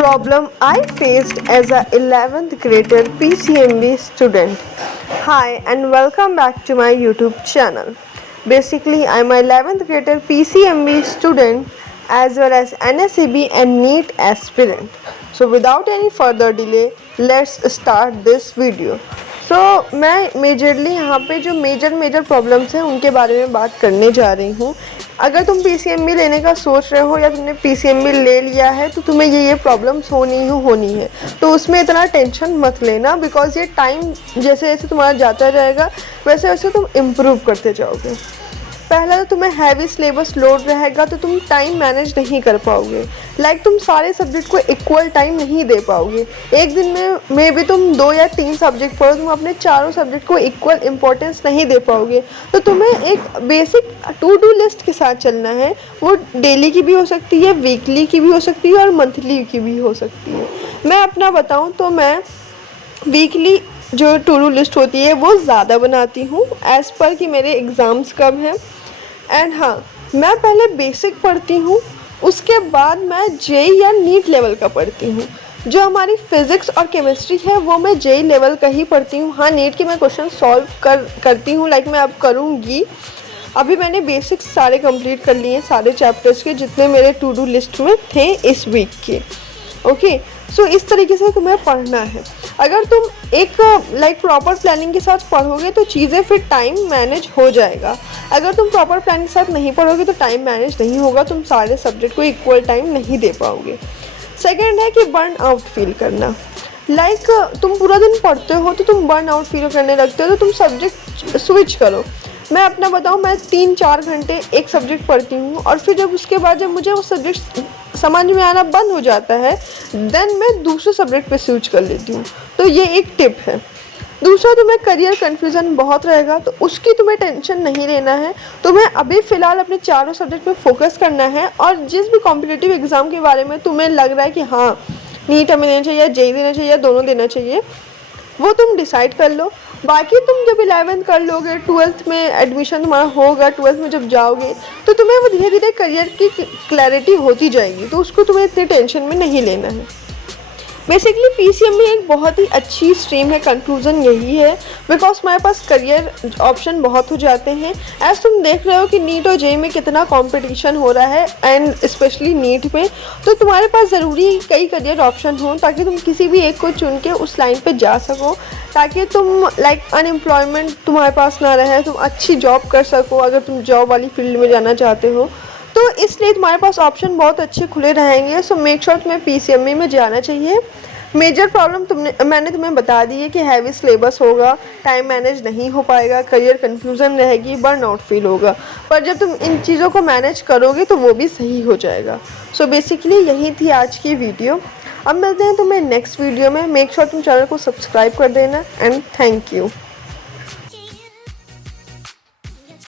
Problem I faced as a 11th grader PCMB student. Hi and welcome back to my YouTube channel. Basically, I'm a 11th grader PCMB student as well as NSEB and NEET aspirant. So without any further delay, let's start this video. मैं majorly यहाँ पे जो major problems हैं उनके बारे में बात करने जा रही हूँ। अगर तुम पीसीएमबी लेने का सोच रहे हो या तुमने पीसीएमबी ले लिया है तो तुम्हें ये प्रॉब्लम्स होनी है, तो उसमें इतना टेंशन मत लेना, बिकॉज ये टाइम जैसे जैसे तुम्हारा जाता जाएगा वैसे वैसे तुम इम्प्रूव करते जाओगे। पहला तो तुम्हें हैवी सिलेबस लोड रहेगा तो तुम टाइम मैनेज नहीं कर पाओगे। तुम सारे सब्जेक्ट को इक्वल टाइम नहीं दे पाओगे। एक दिन में भी तुम 2 या 3 सब्जेक्ट पढ़ो, तुम अपने चारों सब्जेक्ट को इक्वल इम्पोर्टेंस नहीं दे पाओगे। तो तुम्हें एक बेसिक टू डू लिस्ट के साथ चलना है। वो डेली की भी हो सकती है, वीकली की भी हो सकती है और मंथली की भी हो सकती है। मैं अपना बताऊँ तो मैं वीकली जो टू डू लिस्ट होती है वो ज़्यादा बनाती हूँ एज़ पर कि मेरे एग्ज़ाम्स कब हैं। एंड हाँ, मैं पहले बेसिक पढ़ती हूँ, उसके बाद मैं जेई या नीट लेवल का पढ़ती हूँ। जो हमारी फिज़िक्स और केमिस्ट्री है वो मैं जेई लेवल का ही पढ़ती हूँ। हाँ, नीट के मैं क्वेश्चन सॉल्व करती हूँ, मैं अब करूँगी। अभी मैंने बेसिक्स सारे कंप्लीट कर लिए हैं, सारे चैप्टर्स के जितने मेरे टू डू लिस्ट में थे इस वीक के। ओके, सो इस तरीके से तुम्हें पढ़ना है। अगर तुम एक प्रॉपर प्लानिंग के साथ पढ़ोगे तो चीज़ें फिर टाइम मैनेज हो जाएगा। अगर तुम प्रॉपर प्लानिंग के साथ नहीं पढ़ोगे तो टाइम मैनेज नहीं होगा, तुम सारे सब्जेक्ट को इक्वल टाइम नहीं दे पाओगे। सेकेंड है कि बर्न आउट फील करना। तुम पूरा दिन पढ़ते हो तो तुम बर्न आउट फील करने लगते हो, तो तुम सब्जेक्ट स्विच करो। मैं अपना बताऊँ, मैं 3-4 घंटे एक सब्जेक्ट पढ़ती हूँ और फिर जब मुझे वो सब्जेक्ट समझ में आना बंद हो जाता है देन मैं दूसरे सब्जेक्ट पे स्विच कर लेती हूँ। तो ये एक टिप है। दूसरा, तुम्हें करियर कन्फ्यूज़न बहुत रहेगा तो उसकी तुम्हें टेंशन नहीं लेना है। तुम्हें अभी फ़िलहाल अपने चारों सब्जेक्ट पे फोकस करना है और जिस भी कॉम्पिटिटिव एग्ज़ाम के बारे में तुम्हें लग रहा है कि हाँ नीट हमें देना चाहिए या जेईई देना चाहिए या दोनों देना चाहिए, वो तुम डिसाइड कर लो। बाकी तुम जब 11th कर लोगे, 12th में एडमिशन तुम्हारा होगा, 12th में जब जाओगे तो तुम्हें वो धीरे धीरे करियर की क्लैरिटी होती जाएगी, तो उसको तुम्हें इतनी टेंशन में नहीं लेना है। बेसिकली पीसीएमबी एक बहुत ही अच्छी स्ट्रीम है। कंक्लूजन यही है, बिकॉज हमारे पास करियर ऑप्शन बहुत हो जाते हैं। एज तुम देख रहे हो कि नीट और जेईई में कितना कंपटीशन हो रहा है एंड स्पेशली नीट में, तो तुम्हारे पास ज़रूरी कई करियर ऑप्शन हों ताकि तुम किसी भी एक को चुन के उस लाइन पे जा सको, ताकि तुम अनएम्प्लॉयमेंट तुम्हारे पास ना रहे, तुम अच्छी जॉब कर सको अगर तुम जॉब वाली फील्ड में जाना चाहते हो। तो इसलिए तुम्हारे पास ऑप्शन बहुत अच्छे खुले रहेंगे। सो मेक श्योर तुम्हें पीसीएमबी में जाना चाहिए। मेजर प्रॉब्लम मैंने तुम्हें बता दी है कि हैवी सिलेबस होगा, टाइम मैनेज नहीं हो पाएगा, करियर कन्फ्यूज़न रहेगी, बर्न आउट फील होगा। पर जब तुम इन चीज़ों को मैनेज करोगे तो वो भी सही हो जाएगा। सो बेसिकली यही थी आज की वीडियो। अब मिलते हैं तुम्हें नेक्स्ट वीडियो में। मेक श्योर तुम चैनल को सब्सक्राइब कर देना एंड थैंक यू।